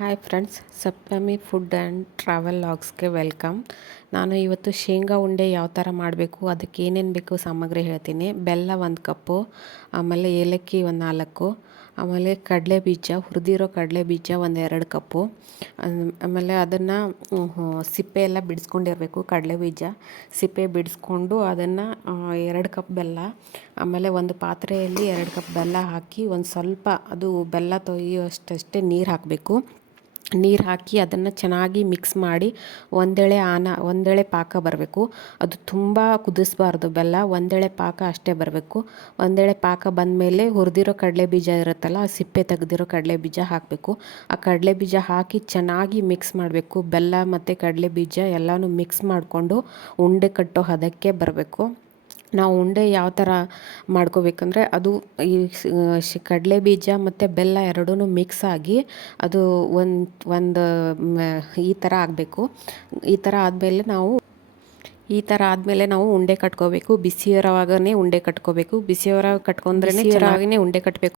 Hi friends, Saptami food and travel ಲಾಗ್ಸ್ಗೆ welcome. ನಾನು ಇವತ್ತು ಶೇಂಗಾ ಉಂಡೆ ಯಾವ ಥರ ಮಾಡಬೇಕು, ಅದಕ್ಕೆ ಏನೇನು ಬೇಕು ಸಾಮಗ್ರಿ ಹೇಳ್ತೀನಿ. ಬೆಲ್ಲ 1 ಕಪ್ಪು, ಆಮೇಲೆ ಏಲಕ್ಕಿ 4, ಆಮೇಲೆ ಕಡಲೆ ಬೀಜ, ಹುರಿದಿರೋ ಕಡಲೆ ಬೀಜ 2 ಕಪ್ಪು. ಆಮೇಲೆ ಅದನ್ನು ಸಿಪ್ಪೆ ಎಲ್ಲ ಬಿಡಿಸ್ಕೊಂಡಿರಬೇಕು. ಕಡಲೆ ಬೀಜ ಸಿಪ್ಪೆ ಬಿಡಿಸ್ಕೊಂಡು ಅದನ್ನು 2 ಕಪ್ ಬೆಲ್ಲ, ಆಮೇಲೆ ಒಂದು ಪಾತ್ರೆಯಲ್ಲಿ 2 ಕಪ್ ಬೆಲ್ಲ ಹಾಕಿ ಒಂದು ಸ್ವಲ್ಪ ಅದು ಬೆಲ್ಲ ತೊಯ್ಯುವಷ್ಟೇ ನೀರು ಹಾಕಬೇಕು. ನೀರು ಹಾಕಿ ಅದನ್ನು ಚೆನ್ನಾಗಿ ಮಿಕ್ಸ್ ಮಾಡಿ ಒಂದೆಳೆ ಪಾಕ ಬರಬೇಕು. ಅದು ತುಂಬ ಕುದಿಸ್ಬಾರ್ದು, ಬೆಲ್ಲ ಒಂದೆಳೆ ಪಾಕ ಅಷ್ಟೇ ಬರಬೇಕು. ಒಂದೆಳೆ ಪಾಕ ಬಂದಮೇಲೆ ಹುರಿದಿರೋ ಕಡಲೆ ಬೀಜ ಇರುತ್ತಲ್ಲ, ಆ ಸಿಪ್ಪೆ ತೆಗೆದಿರೋ ಕಡಲೆ ಬೀಜ ಹಾಕಬೇಕು. ಆ ಕಡಲೆ ಬೀಜ ಹಾಕಿ ಚೆನ್ನಾಗಿ ಮಿಕ್ಸ್ ಮಾಡಬೇಕು. ಬೆಲ್ಲ ಮತ್ತು ಕಡಲೆ ಬೀಜ ಎಲ್ಲನೂ ಮಿಕ್ಸ್ ಮಾಡಿಕೊಂಡು ಉಂಡೆ ಕಟ್ಟೋ ಹದಕ್ಕೆ ಬರಬೇಕು. ನಾವು ಉಂಡೆ ಯಾವ ಥರ ಮಾಡ್ಕೋಬೇಕಂದ್ರೆ, ಅದು ಈ ಕಡಲೆ ಬೀಜ ಮತ್ತು ಬೆಲ್ಲ ಎರಡೂ ಮಿಕ್ಸ್ ಆಗಿ ಅದು ಒಂದು ಈ ಥರ ಆಗಬೇಕು. ಈ ಥರ ಆದಮೇಲೆ ನಾವು ಉಂಡೆ ಕಟ್ಕೋಬೇಕು. ಬಿಸಿಯಿರೋವಾಗನೇ ಉಂಡೆ ಕಟ್ಕೋಬೇಕು. ಬಿಸಿಯಿರೋವಾಗ ಕಟ್ಕೊಂಡ್ರೇ ಚೆನ್ನಾಗಿಯೇ ಉಂಡೆ ಕಟ್ಟಬೇಕು.